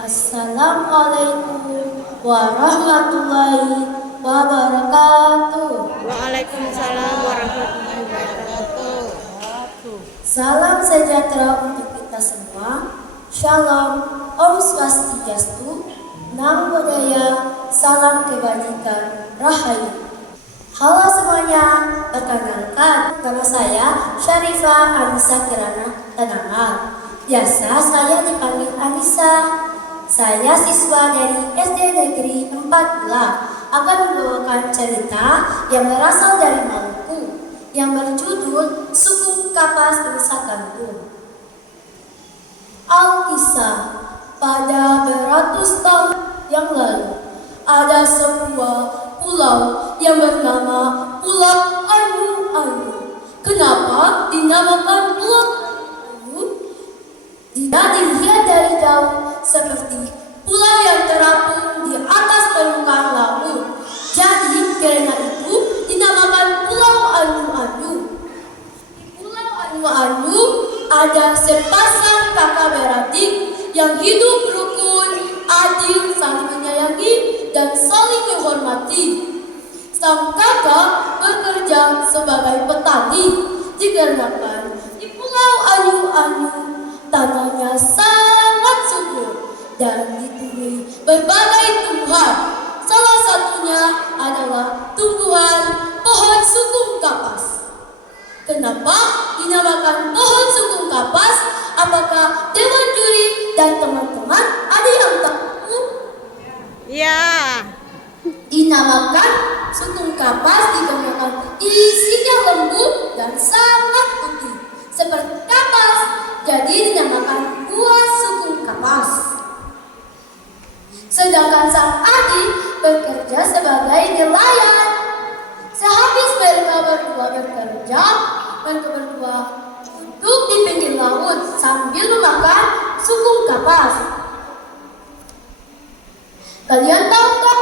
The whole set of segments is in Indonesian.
Assalamualaikum warahmatullahi wabarakatuh. Waalaikumsalam warahmatullahi wabarakatuh. Salam sejahtera untuk kita semua. Shalom, Om Swastiastu, Namo Buddhaya, salam kebajikan, Rahayu. Halo semuanya, perkenalkan nama saya Syarifah Anissa Kirana Tanamal. Biasa saya dipanggil Anissa. Saya siswa dari SD Negeri 4 Bulan akan membawakan cerita yang berasal dari Maluku yang berjudul Suku Kapas Nusa Kampung. Alkisah, pada beratus tahun yang lalu ada sebuah pulau yang bernama Pulau Ayu-Ayu. Kenapa dinamakan Pulau Ayu? Tidak dilihat dari jauh seperti pulau yang terapung di atas permukaan laut. Jadi karena itu dinamakan Pulau Ayu-Ayu. Di Pulau Ayu-Ayu ada sepasang kakak beradik yang hidup rukun, adil, saling menyayangi, dan saling menghormati. Sang kakak bekerja sebagai petani, dikarenakan di Pulau Ayu-Ayu tanahnya sangat subur dan ditumbuhi berbagai tumbuhan. Salah satunya adalah tumbuhan pohon sukung kapas. Kenapa dinamakan pohon sukung kapas? Apakah Dewan Juri dan teman-teman ada yang tahu? Ya. Dinamakan sukung kapas dikarenakan isinya lembut dan sangat putih seperti kapas. Jadi dinamakan buah sukung kapas. Sedangkan sang adik bekerja sebagai nelayan. Sehabis mereka berdua bekerja, mereka berdua duduk di pinggir laut sambil memakan sukung kapas. Kalian tahu tak?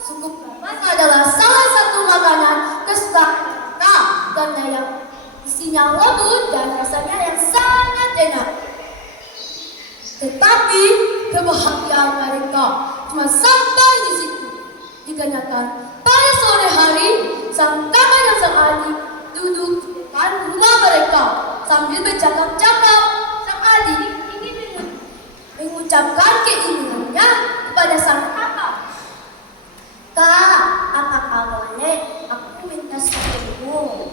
Sukung kapas adalah salah satu makanan kesukaan mereka karena yang isinya lembut dan rasanya yang sangat enak. Tetapi kebahagiaan mereka cuma sampai di situ. Dikarenakan pada sore hari sang kakak dan sang adik duduk di depan rumah mereka sambil bercakap-cakap. Sang adik ingin mengucapkan keinginannya kepada sang kakak. Kak, apakah boleh aku minta sesuatu?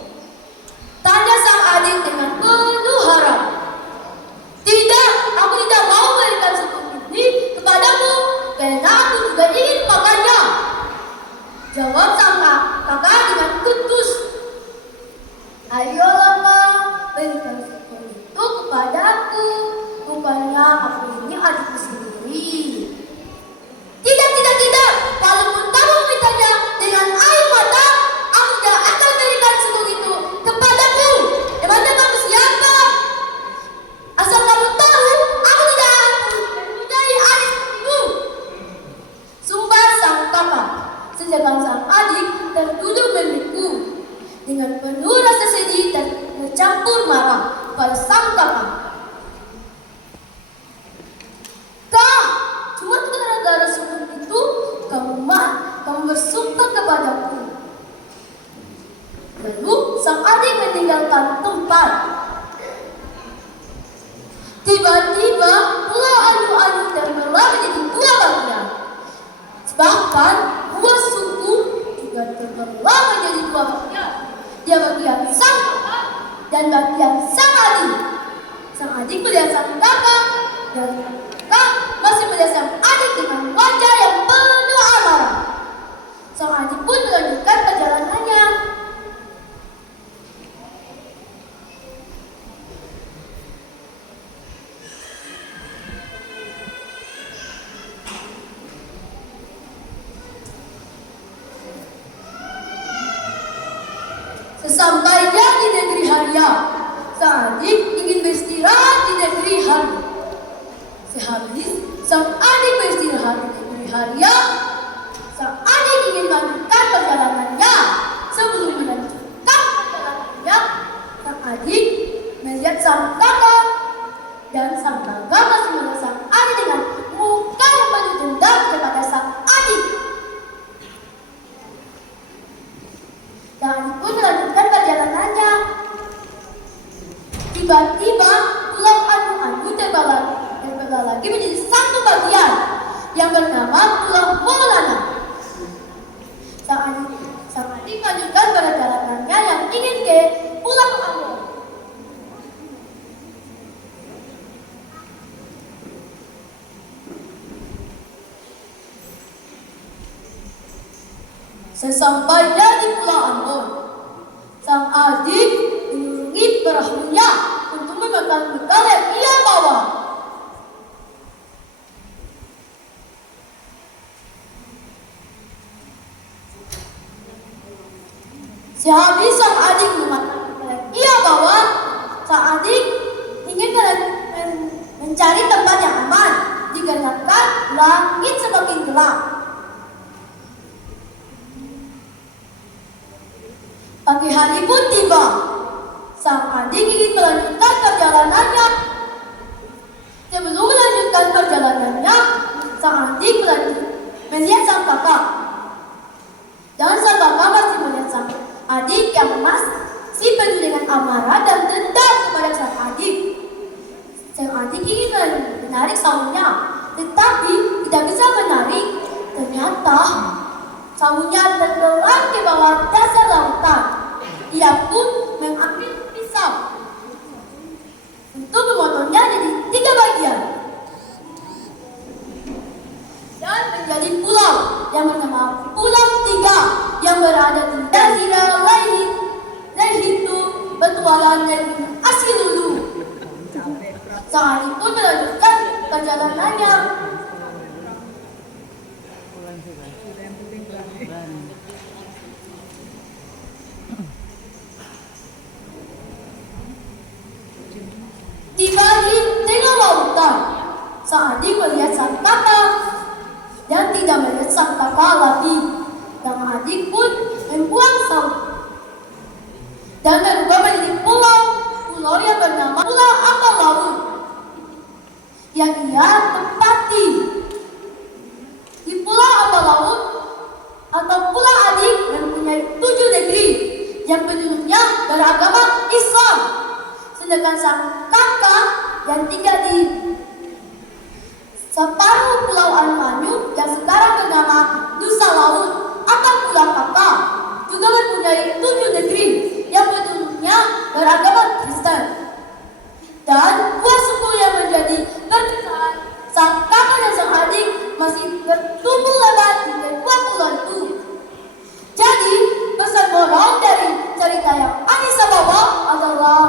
Tanya sang adik dengan penuh harap. Tidak, aku tidak mau memberikan suku ini kepadamu, karena aku juga ingin makannya. Jawab sang kakak dengan ketus. Ayolah kak, berikan suku itu kepadaku. Bukannya aku ini adikku sendiri. Tidak. Walaupun kamu memintanya dengan air mata, aku tidak akan berikan suku itu kepadamu. Emangnya kamu siapa? Asal kamu tahu, aku tidak akan mempunyai adik sepertimu. Sumpah sang kakak. Sedangkan sang adik terduduk membeku dengan penuh rasa sedih dan bercampur marah pada sang kakak. Kak, cuma gara-gara suku itu kamu bersumpah kepadaku. Lalu sang adik meninggalkan tempat. Tiba-tiba Pulau Ayu-Ayu terbelah menjadi dua bagian. Bahkan dua suku juga terbelah menjadi dua bagian. Dia bagian sang kakak dan bagian sang adik. Sang adik melihat sang kakak dan kakak masih melihat sang adik dengan wajah yang penuh amarah. Sang adik pun melanjutkan perjalanannya. Sesampainya di negeri Haria, sang adik ingin beristirahat di negeri Haria. Sehabis sang adik beristirahat di negeri Haria, sang adik ingin melanjutkan perjalanannya. Sebelum melanjutkan perjalanannya, sang adik melihat sang kakak dan sang kakak masih melihat sang adik dengan muka terbagi menjadi satu bagian yang bernama Pulau Maulana. Sang adik melanjutkan perjalanannya yang ingin ke Pulau Ambon. Sesampainya di Pulau Ambon, sang adik menurungi perahunya untuk memakan bekal yang ia bawa. Sehabis sang adik memakan bekal yang ia bawa, sang adik ingin mencari tempat yang aman dikarenakan langit semakin gelap. Pagi hari pun tiba. Sang adik ingin melanjutkan perjalanannya. Sebelum melanjutkan perjalanannya, sang adik melihat sang kakak. Dan sang kakak masih melihat sang adik yang masih penuh dengan amarah dan dendam kepada sang adik. Sang adik ingin menarik saunya, tetapi tidak bisa menarik. Ternyata saunya tenggelam di bawah dasar lautan. Ia pun mengambil pisau untuk memotongnya jadi 3 bagian dan menjadi pulau yang bernama Pulau Tiga yang berada di Jazirah Lehitu Betualan Negeri Asilulu. Sang adik pun melanjutkan perjalanannya. Tiba di tengah lautan, sang adik melihat sang kakak dan tidak melihat sang kakak lagi. Sang adik pun membuang saut dan berubah menjadi pulau yang bernama Pulau Ambon Laut yang ia tempati. Di Pulau Ambon Laut atau Pulau Adik mempunyai 7 negeri yang penduduknya beragama Islam. Sedangkan sang kakak yang tinggal di separuh Pulau Anyu yang sekarang bernama Nusa Laut atau Pulau Kakak juga mempunyai 7 negeri yang penduduknya beragama Kristen. Dan buah suku yang menjadi perpisahan sang kakak dan sang adik masih bertumbuh lebat di kedua pulau itu. Jadi pesan moral dari cerita yang Anissa bawa adalah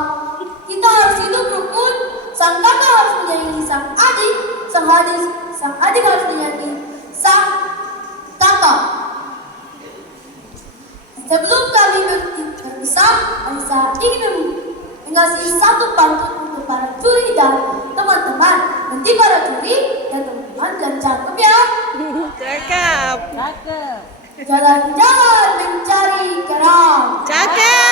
kita harus hidup rukun. Sang kakak harus menyayangi sang adik, sang adik harus menyayangi sang kakak. Sebelum kami berpisah, Anissa ingin mengasih satu pantun untuk para curi dan teman-teman. Nanti para curi dan teman-teman dan cakep ya. Cakep. Jalan-jalan mencari kerang. Cakep.